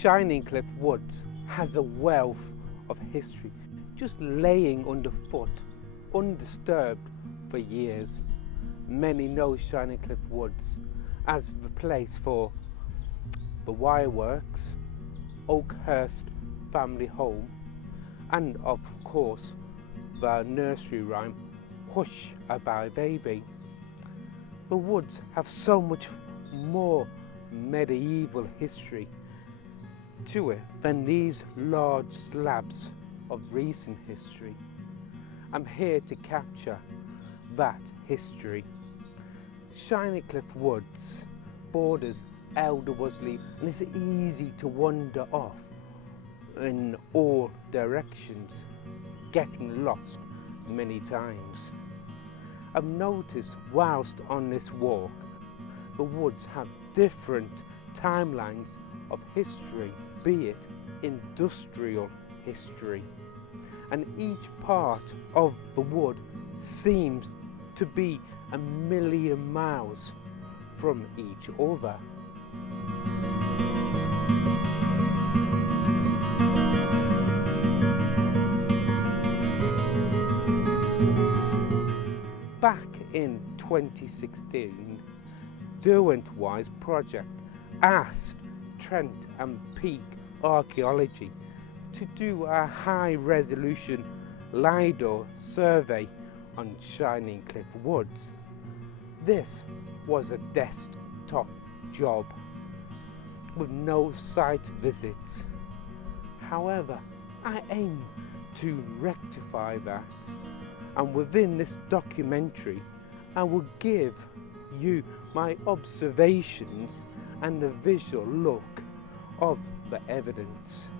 Schymynde-Cliffe Woods has a wealth of history just laying underfoot, undisturbed for years. Many know Schymynde-Cliffe Woods as the place for the wireworks, Oakhurst family home, and of course the nursery rhyme, Hush a Bye Baby. The woods have so much more medieval history to it than these large slabs of recent history. I'm here to capture that history. Schymynde-Cliffe Woods borders Alderwasley and is easy to wander off in all directions, getting lost many times. I've noticed whilst on this walk, the woods have different timelines of history, be it industrial history, and each part of the wood seems to be a million miles from each other. Back in 2016, Derwent-Wise project asked Trent and Peak Archaeology to do a high-resolution LiDAR survey on Schymynde-Cliffe Woods. This was a desktop job with no site visits. However, I aim to rectify that, and within this documentary I will give you my observations and the visual look of the evidence.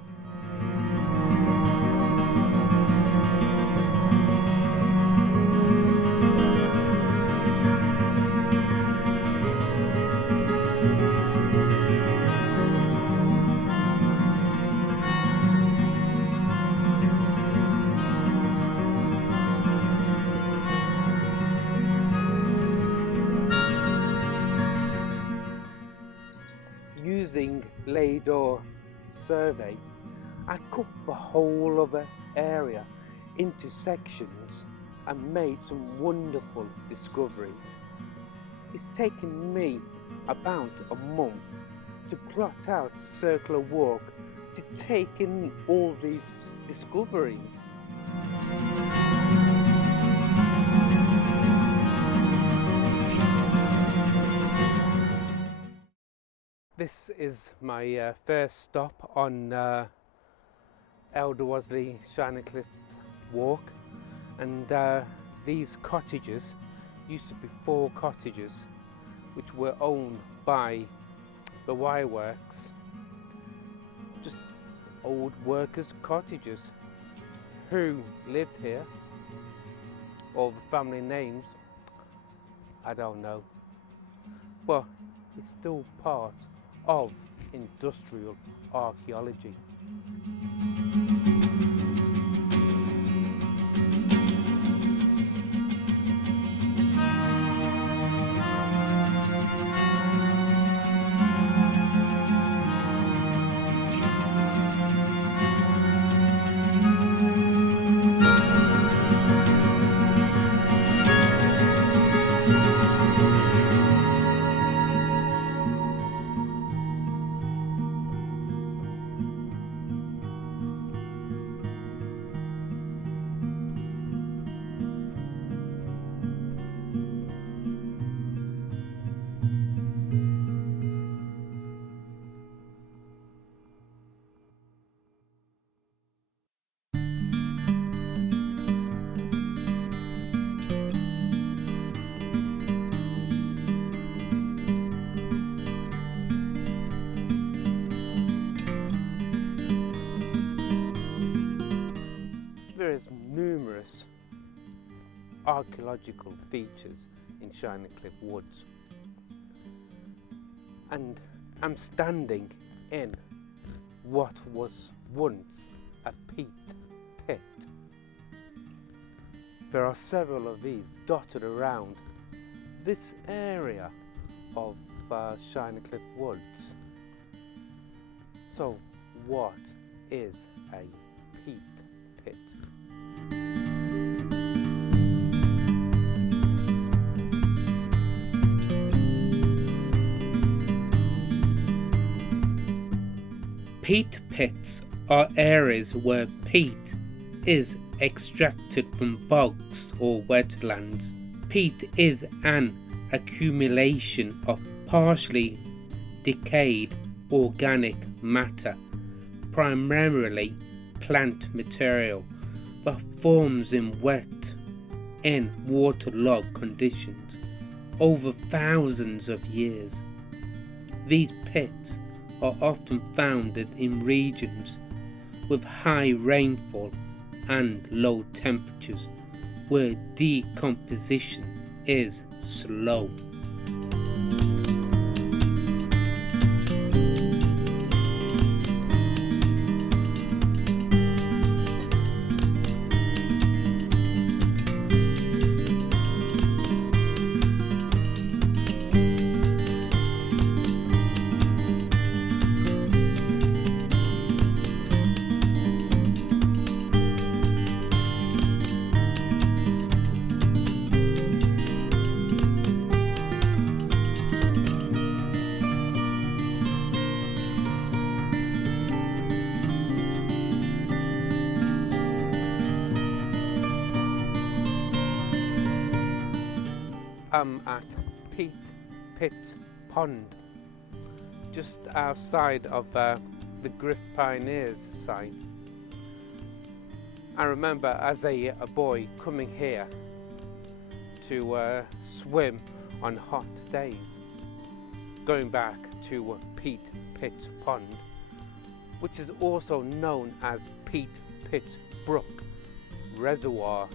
Using LiDAR survey, I cut the whole of the area into sections and made some wonderful discoveries. It's taken me about a month to plot out a circular walk to take in all these discoveries. This is my first stop on Alderwasley Schymynde-Cliffe walk, and these cottages used to be 4 cottages which were owned by the wireworks, just old workers' cottages who lived here, or the family names, I don't know, but it's still part of industrial archaeology. There is numerous archaeological features in Schymynde-Cliffe Woods, and I'm standing in what was once a peat pit. There are several of these dotted around this area of Schymynde-Cliffe Woods. So what is a peat pit? Peat pits are areas where peat is extracted from bogs or wetlands. Peat is an accumulation of partially decayed organic matter, primarily plant material, that forms in wet and waterlogged conditions over thousands of years. These pits are often found in regions with high rainfall and low temperatures, where decomposition is slow. I'm at Peat Pit Pond, just outside of the Griff Pioneers site. I remember as a boy coming here to swim on hot days, going back to Peat Pit Pond, which is also known as Peat Pit Brook Reservoir.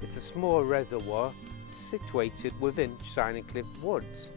It's a small reservoir situated within Schymynde-Cliffe Woods.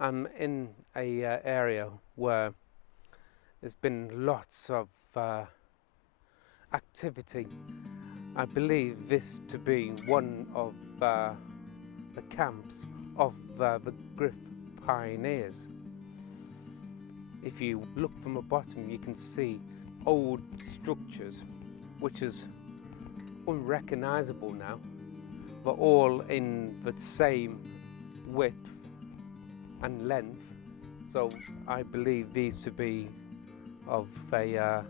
I'm in a area where there's been lots of activity. I believe this to be one of the camps of the Griff Pioneers. If you look from the bottom, you can see old structures, which is unrecognisable now, but all in the same width and length, so I believe these to be of a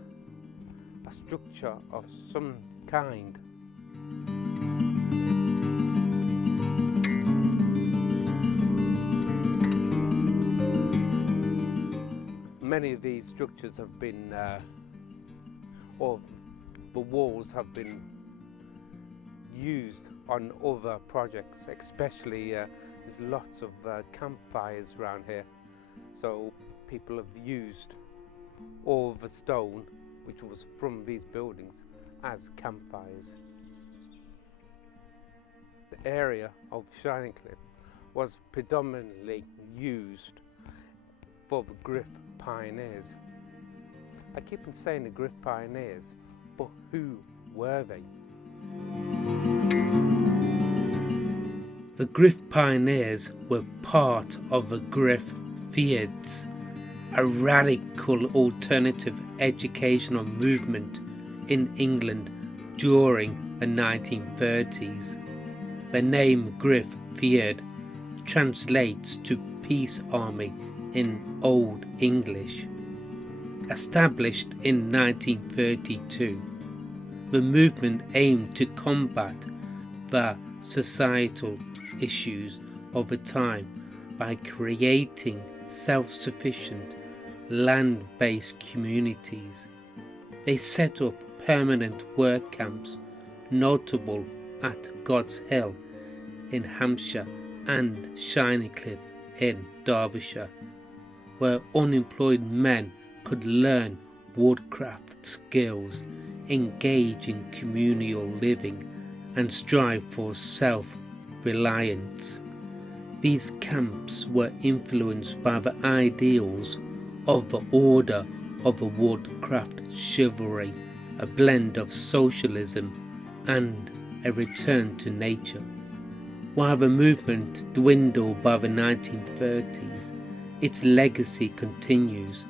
structure of some kind. Many of these structures have been, or the walls have been used on other projects, especially there's lots of campfires around here, so people have used all the stone which was from these buildings as campfires. The area of Schymynde-Cliffe was predominantly used for the Griff Pioneers. I keep on saying the Griff Pioneers, but who were they? The Griff Pioneers were part of the Griff Fields, a radical alternative educational movement in England during the 1930s. The name Griff Field translates to Peace Army in Old English. Established in 1932, the movement aimed to combat the societal issues of the time by creating self-sufficient land-based communities. They set up permanent work camps, notable at God's Hill in Hampshire and Schymynde-Cliffe in Derbyshire, where unemployed men could learn woodcraft skills, engage in communal living, and strive for self-reliance. These camps were influenced by the ideals of the order of the woodcraft chivalry, a blend of socialism and a return to nature. While the movement dwindled by the 1930s, its legacy continues,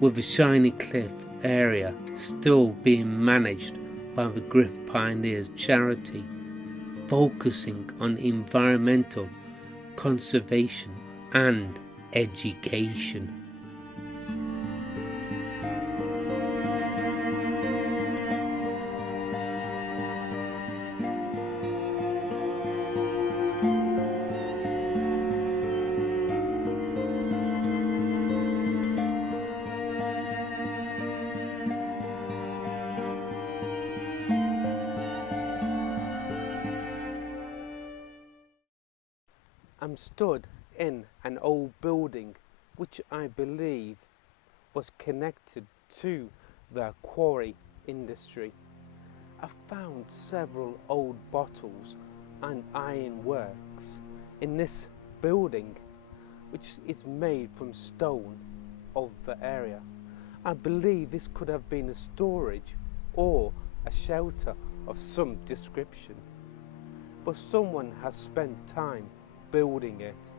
with the Schymynde-Cliffe area still being managed by the Griff Pioneers charity, focusing on environmental conservation and education. I'm stood in an old building which I believe was connected to the quarry industry. I found several old bottles and ironworks in this building, which is made from stone of the area. I believe this could have been a storage or a shelter of some description, but someone has spent time building it.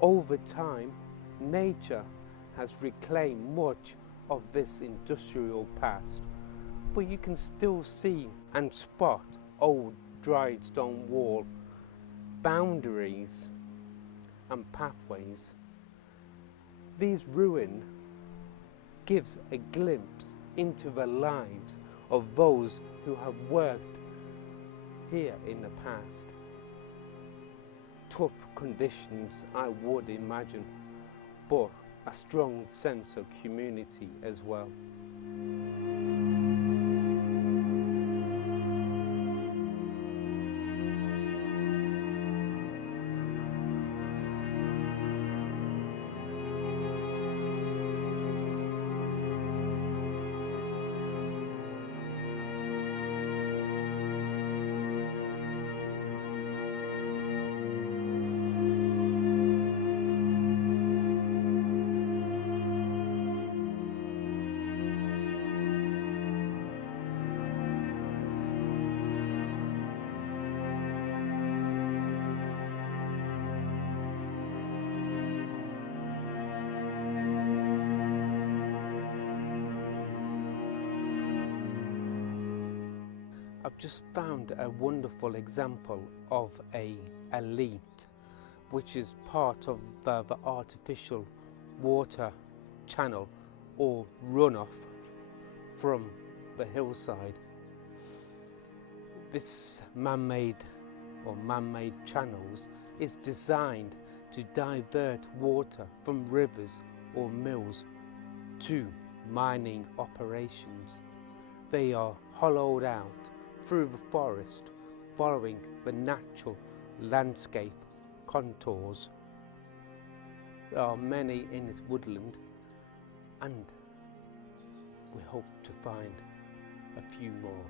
Over time, nature has reclaimed much of this industrial past, but you can still see and spot old dried stone wall, boundaries and pathways. These ruins gives a glimpse into the lives of those who have worked here in the past. Tough conditions, I would imagine, but a strong sense of community as well. I've just found a wonderful example of a leat, which is part of the artificial water channel or runoff from the hillside. This man-made channels is designed to divert water from rivers or mills to mining operations. They are hollowed out through the forest, following the natural landscape contours. There are many in this woodland, and we hope to find a few more.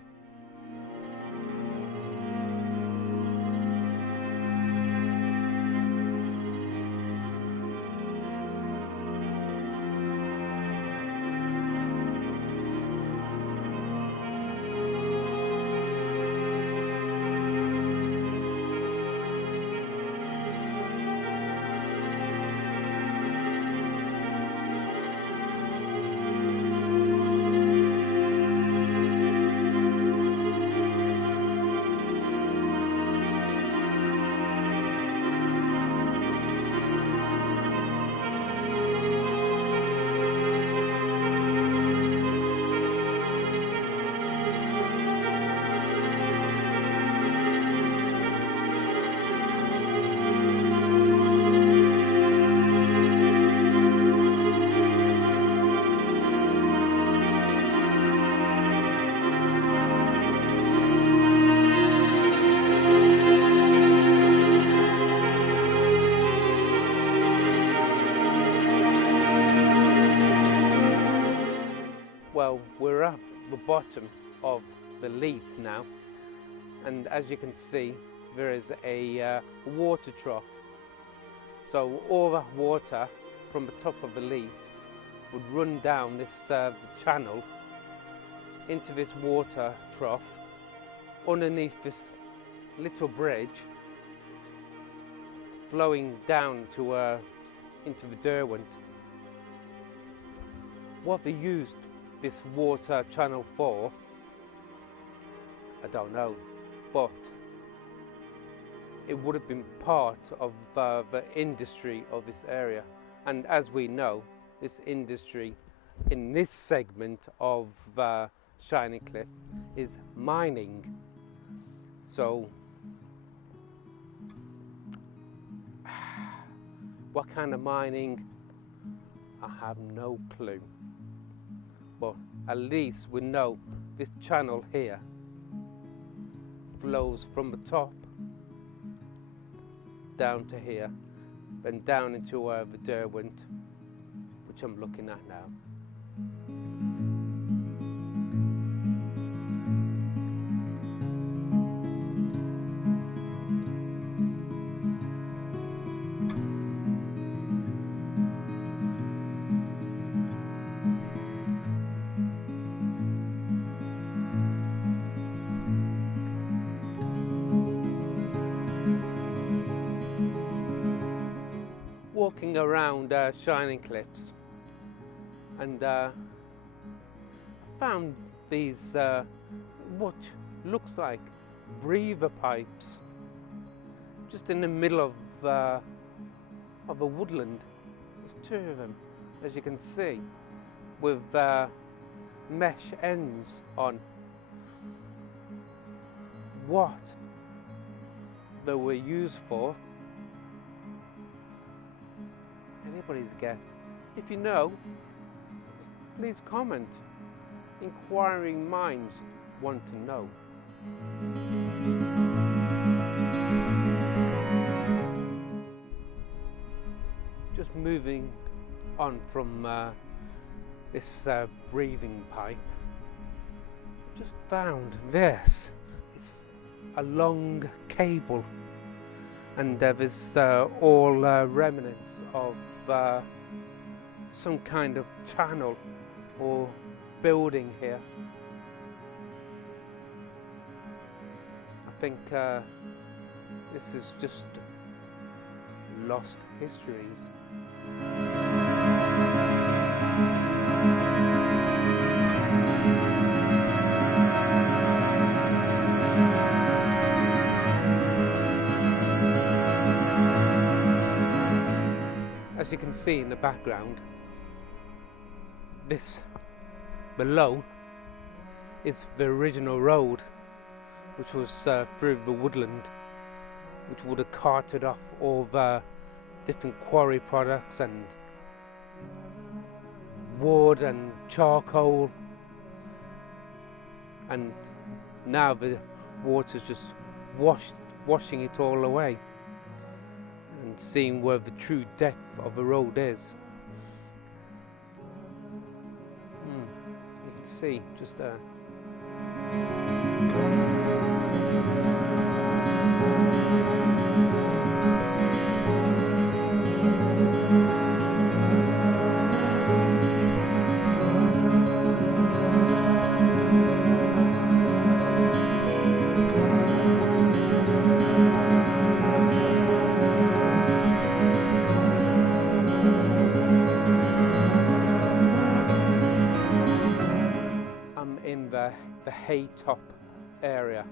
bottom of the leat now, and as you can see there is a water trough. So all the water from the top of the leat would run down this channel into this water trough underneath this little bridge, flowing down to into the Derwent. What they used this water channel for, I don't know, but it would have been part of the industry of this area. And as we know, this industry in this segment of Schymynde-Cliffe is mining. So what kind of mining, I have no clue. But at least we know this channel here flows from the top down to here and down into the Derwent, which I'm looking at now. Walking around Schymynde-Cliffes, and I found these what looks like breather pipes just in the middle of a woodland. There's two of them, as you can see, with mesh ends on. What they were used for, anybody's guess. If you know, please comment. Inquiring minds want to know. Just moving on from this breathing pipe, I just found this. It's a long cable, and there's all remnants of some kind of channel or building here. I think this is just lost histories. As you can see in the background, this below is the original road, which was through the woodland, which would have carted off all the different quarry products and wood and charcoal, and now the water's just washing it all away, and seeing where the true depth of the road is. You can see just the Haytop area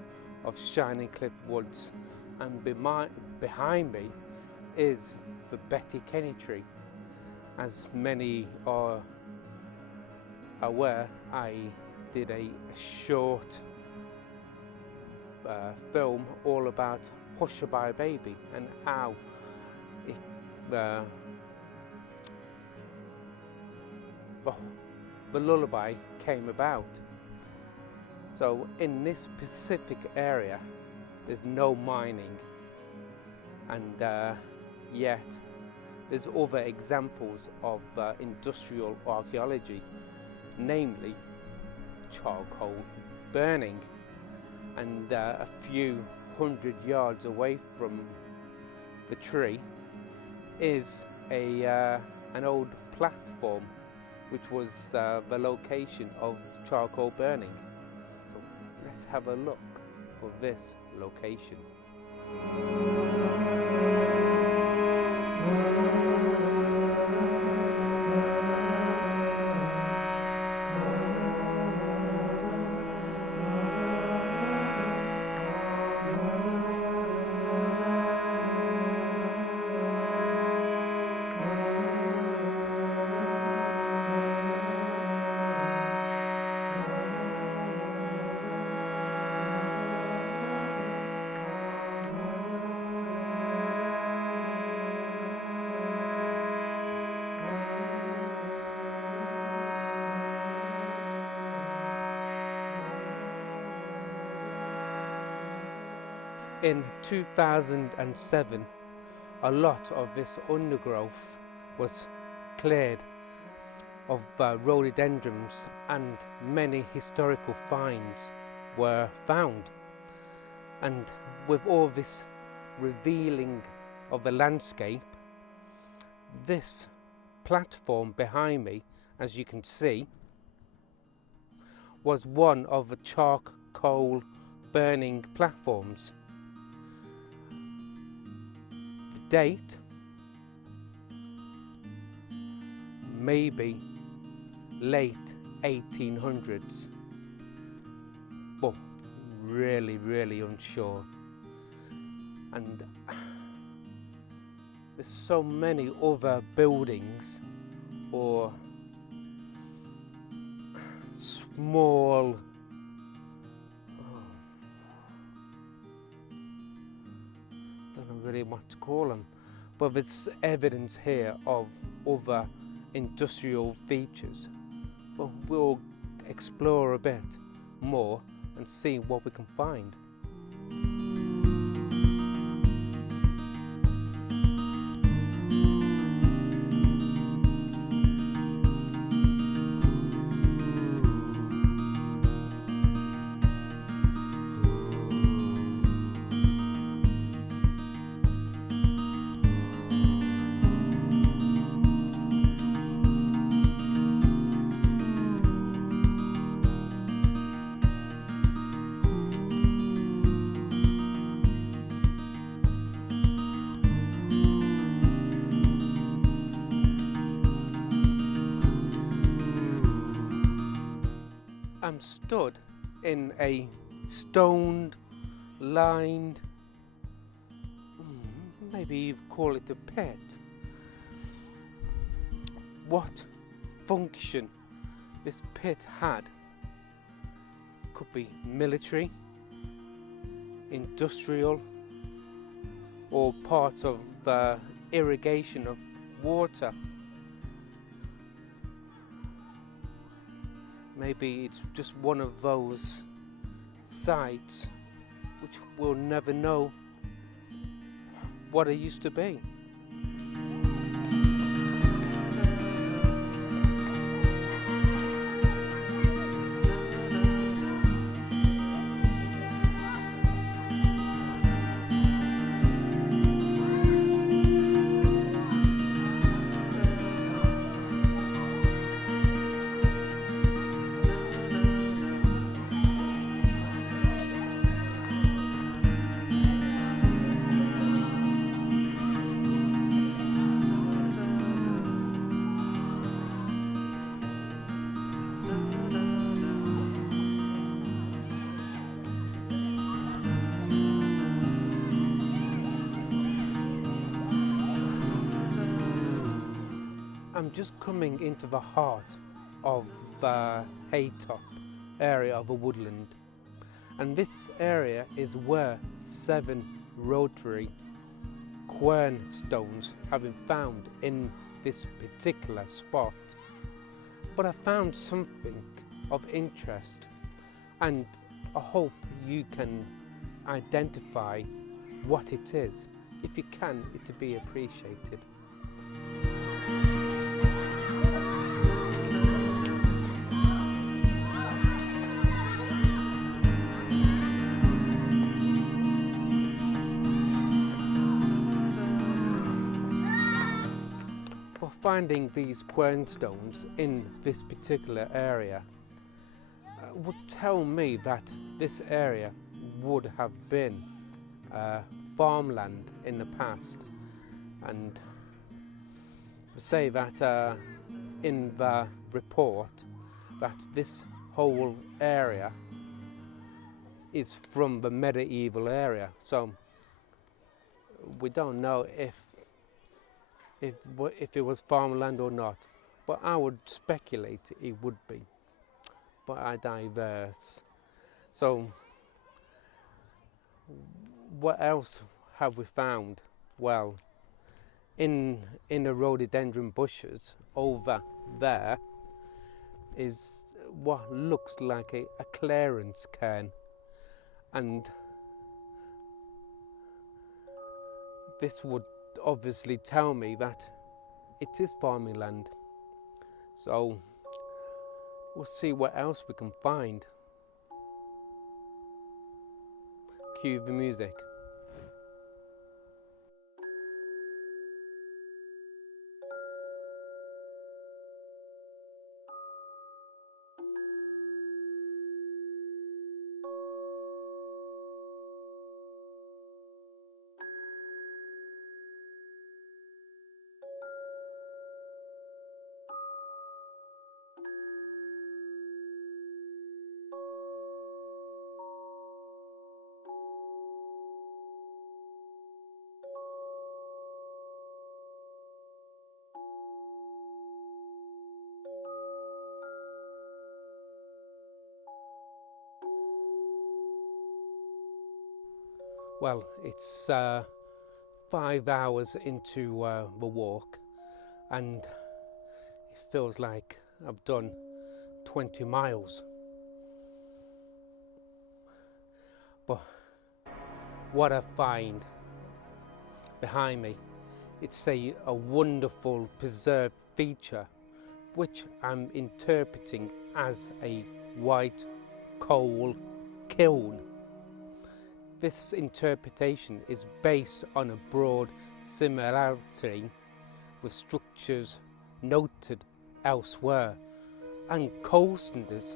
of Schymynde-Cliffe Woods, and behind me is the Betty Kenny tree. As many are aware, I did a short film all about Hush-a-Bye Baby and how it, the lullaby came about. So in this specific area, there's no mining, and yet there's other examples of industrial archaeology, namely charcoal burning, and a few 100 yards away from the tree is an old platform which was the location of charcoal burning. So let's have a look for this location. In 2007, a lot of this undergrowth was cleared of rhododendrons, and many historical finds were found. And with all this revealing of the landscape, this platform behind me, as you can see, was one of the charcoal burning platforms. Date maybe late 1800s, but really unsure. And there's so many other buildings or small really what to call them, but there's evidence here of other industrial features. But we'll explore a bit more and see what we can find. I'm stood in a stoned, lined, maybe you call it a pit. What function this pit had could be military, industrial, or part of irrigation of water. Maybe it's just one of those sites which we'll never know what it used to be. I'm just coming into the heart of the Haytop area of a woodland, and this area is where 7 rotary quern stones have been found in this particular spot. But I found something of interest, and I hope you can identify what it is. If you can, it'd be appreciated. finding these quernstones in this particular area would tell me that this area would have been farmland in the past, and say that in the report that this whole area is from the medieval area, so we don't know if it was farmland or not, but I would speculate it would be, but I diverse. So what else have we found? Well, in the rhododendron bushes over there is what looks like a clearance cairn, and this would obviously tell me that it is farming land. So we'll see what else we can find. Cue the music. Well, it's 5 hours into the walk, and it feels like I've done 20 miles. But what I find behind me, it's a wonderful preserved feature which I'm interpreting as a white coal kiln. This interpretation is based on a broad similarity with structures noted elsewhere, and coal cinders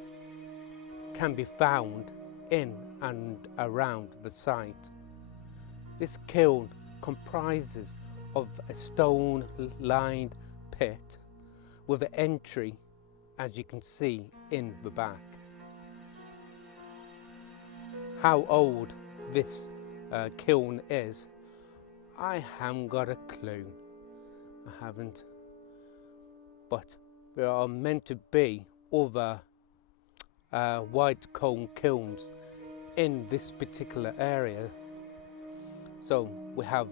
can be found in and around the site. This kiln comprises of a stone-lined pit with an entry, as you can see, in the back. How old this kiln is, I haven't got a clue. I haven't. But there are meant to be other white coal kilns in this particular area. So we have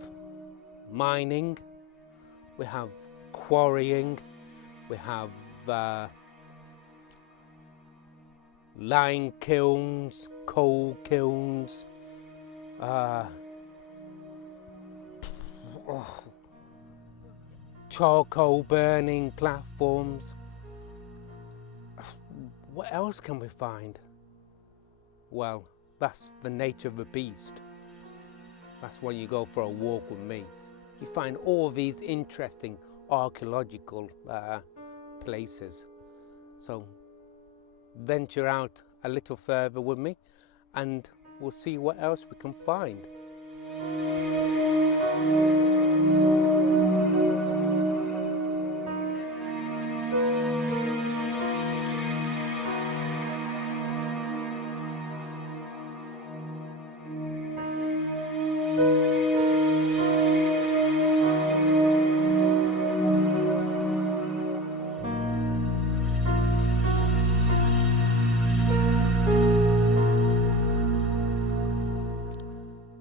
mining, we have quarrying, we have lime kilns, coal kilns, charcoal burning platforms. What else can we find? Well, that's the nature of the beast. That's when you go for a walk with me. You find all these interesting archaeological places. So venture out a little further with me and we'll see what else we can find.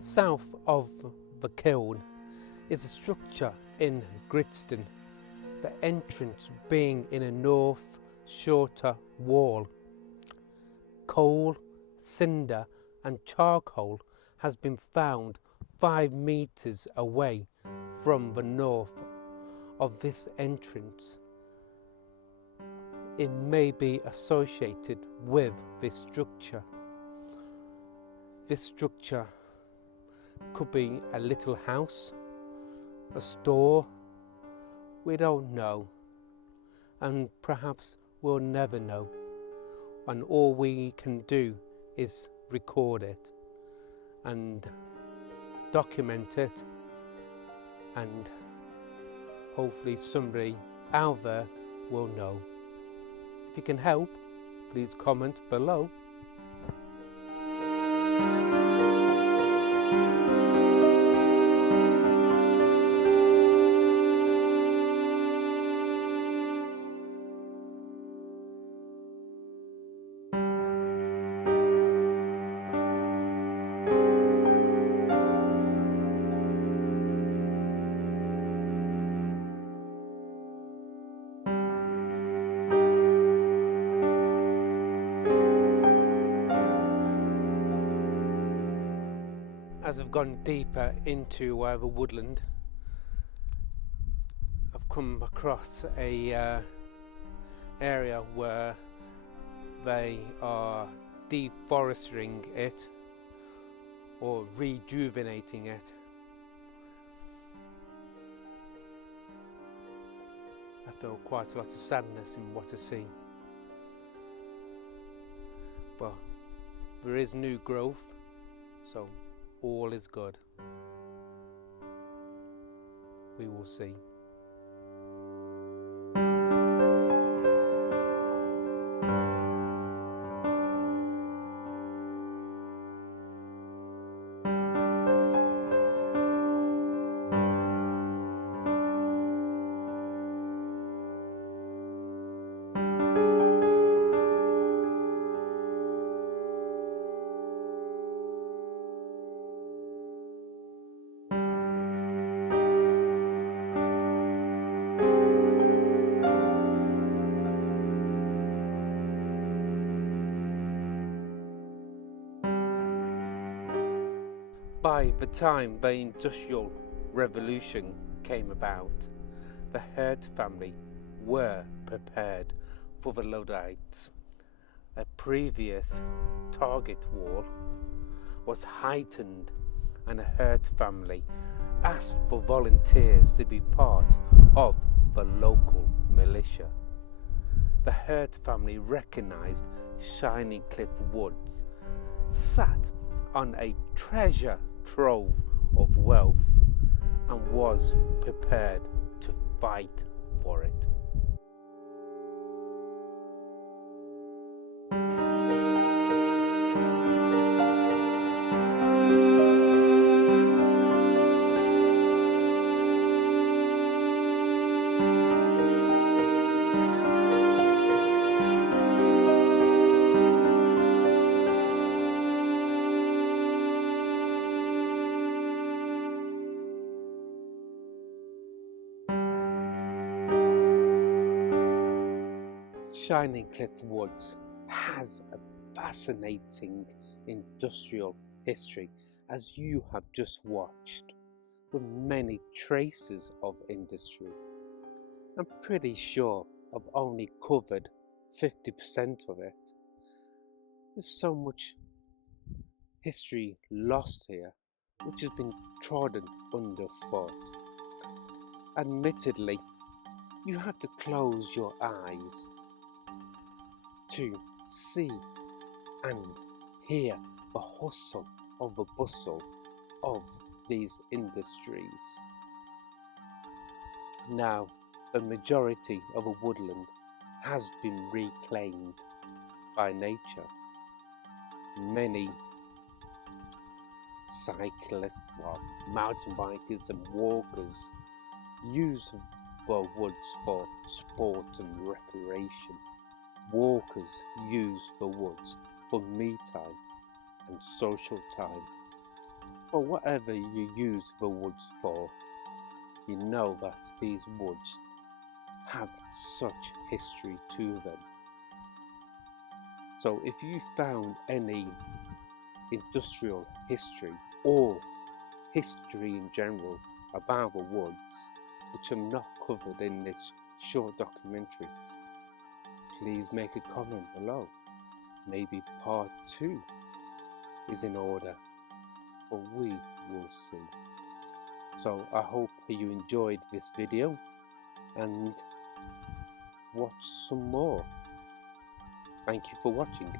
South of the kiln is a structure in Gritston, the entrance being in a north shorter wall. Coal, cinder and charcoal has been found 5 meters away from the north of this entrance. It may be associated with this structure. This structure could be a little house, a store. We don't know, and perhaps we'll never know, and all we can do is record it and document it, and hopefully somebody out there will know. If you can help, please comment below. As I've gone deeper into the woodland, I've come across a area where they are deforesting it or rejuvenating it. I feel quite a lot of sadness in what I see, but there is new growth, so all is good. We will see. By the time the Industrial Revolution came about, the Hurt family were prepared for the Luddites. A previous target war was heightened, and the Hurt family asked for volunteers to be part of the local militia. The Hurt family recognised Schymynde-Cliffe woods sat on a treasure trove of wealth and was prepared to fight for it. Schymynde-Cliffe Woods has a fascinating industrial history, as you have just watched, with many traces of industry. I'm pretty sure I've only covered 50% of it. There's so much history lost here, which has been trodden underfoot. Admittedly, you have to close your eyes to see and hear the hustle of the bustle of these industries. Now, the majority of a woodland has been reclaimed by nature. Many cyclists, mountain bikers and walkers use the woods for sport and recreation. Walkers use the woods for me time and social time. But whatever you use the woods for, you know that these woods have such history to them. So if you found any industrial history or history in general about the woods, which are not covered in this short documentary, please make a comment below. Maybe part 2 is in order, but we will see. So I hope you enjoyed this video, and watch some more. Thank you for watching.